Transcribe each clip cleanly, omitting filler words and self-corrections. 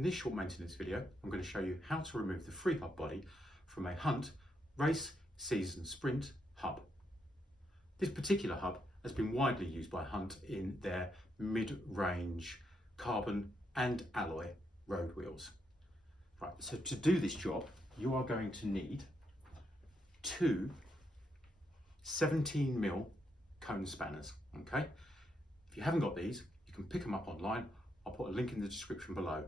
In this short maintenance video, I'm going to show you how to remove the Freehub body from a Hunt race season sprint hub. This particular hub has been widely used by Hunt in their mid-range carbon and alloy road wheels. Right, so to do this job, you are going to need two 17mm cone spanners, okay? If you haven't got these, you can pick them up online. I'll put a link in the description below.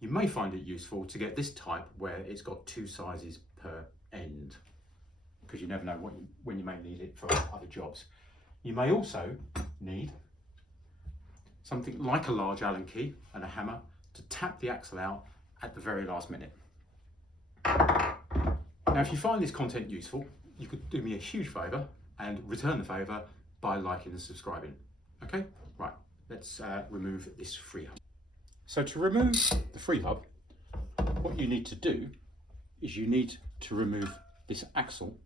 You may find it useful to get this type where it's got two sizes per end, because you never know when you may need it for other jobs. You may also need something like a large Allen key and a hammer to tap the axle out at the very last minute. Now, if you find this content useful, you could do me a huge favour and return the favour by liking and subscribing. Okay, right, let's remove this Freehub. So to remove the Freehub, what you need to do is you need to remove this axle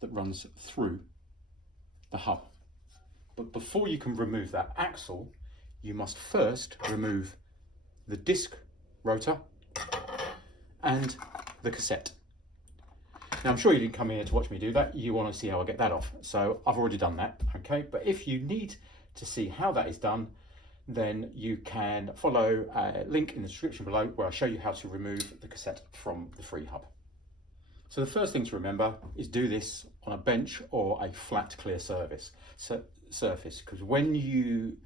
that runs through the hub. But before you can remove that axle, you must first remove the disc rotor and the cassette. Now, I'm sure you didn't come here to watch me do that. You want to see how I get that off. So I've already done that, okay? But if you need to see how that is done, then you can follow a link in the description below where I show you how to remove the cassette from the Freehub. So the first thing to remember is do this on a bench or a flat, clear surface, because when you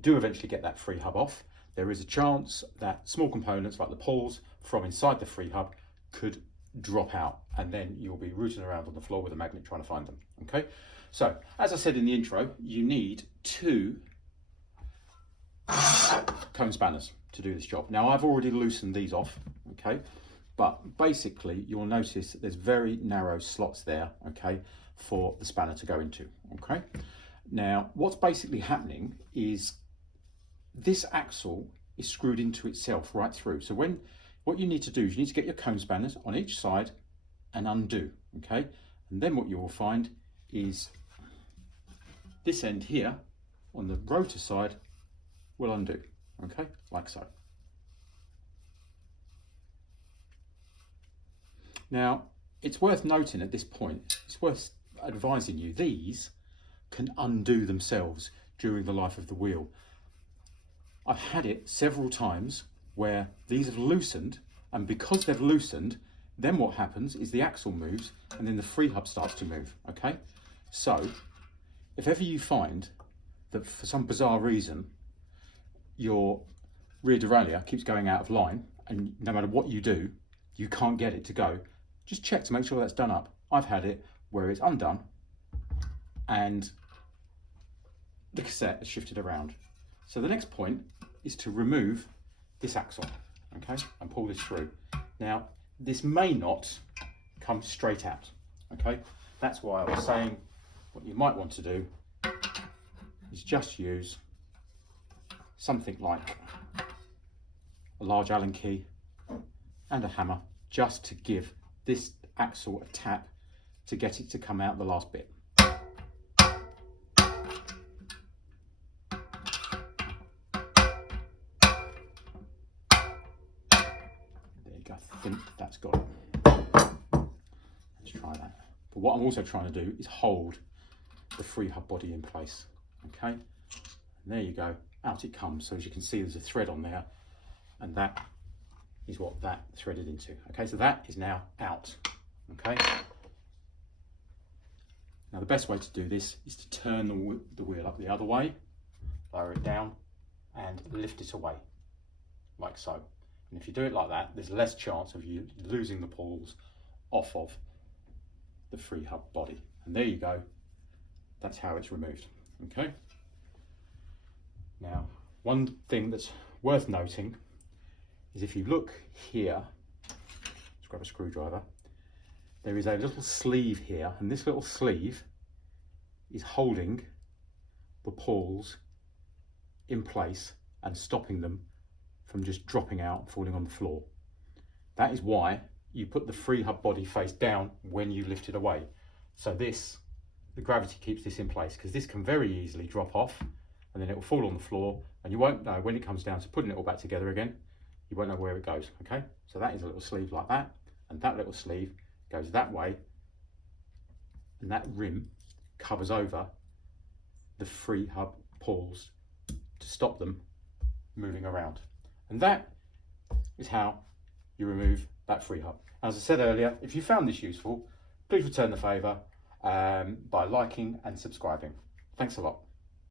do eventually get that Freehub off, there is a chance that small components like the pulls from inside the Freehub could drop out, and then you'll be rooting around on the floor with a magnet trying to find them. Okay, so as I said in the intro, you need two cone spanners to do this job. Now, I've already loosened these off, okay, but basically you'll notice that there's very narrow slots there, okay, for the spanner to go into. Okay, now what's basically happening is this axle is screwed into itself right through. So what you need to do is you need to get your cone spanners on each side and undo, okay? And then what you will find is this end here on the rotor side will undo, okay? Like so. Now, it's worth noting at this point, it's worth advising you, these can undo themselves during the life of the wheel. I've had it several times where these have loosened, and because they've loosened, then what happens is the axle moves and then the Freehub starts to move, okay? So if ever you find that for some bizarre reason your rear derailleur keeps going out of line, and no matter what you do, you can't get it to go, just check to make sure that's done up. I've had it where it's undone and the cassette is shifted around. So the next point is to remove this axle, okay, and pull this through. Now, this may not come straight out, okay? That's why I was saying what you might want to do is just use something like a large Allen key and a hammer just to give this axle a tap to get it to come out the last bit. I think that's got it. Let's try that. But what I'm also trying to do is hold the Freehub body in place, okay? And there you go, out it comes. So as you can see, there's a thread on there, and that is what that threaded into. Okay, so that is now out, okay? Now the best way to do this is to turn the wheel up the other way, lower it down, and lift it away, like so. And if you do it like that, there's less chance of you losing the pulls off of the Freehub body. And there you go, that's how it's removed, okay? Now, one thing that's worth noting is if you look here, let's grab a screwdriver, there is a little sleeve here, and this little sleeve is holding the pulls in place and stopping them from just dropping out and falling on the floor. That is why you put the Freehub body face down when you lift it away. So the gravity keeps this in place, because this can very easily drop off and then it will fall on the floor, and you won't know when it comes down to putting it all back together again you won't know where it goes, okay? So that is a little sleeve like that, and that little sleeve goes that way, and that rim covers over the Freehub pawls to stop them moving around. And that is how you remove that Freehub. As I said earlier, if you found this useful, please return the favour by liking and subscribing. Thanks a lot.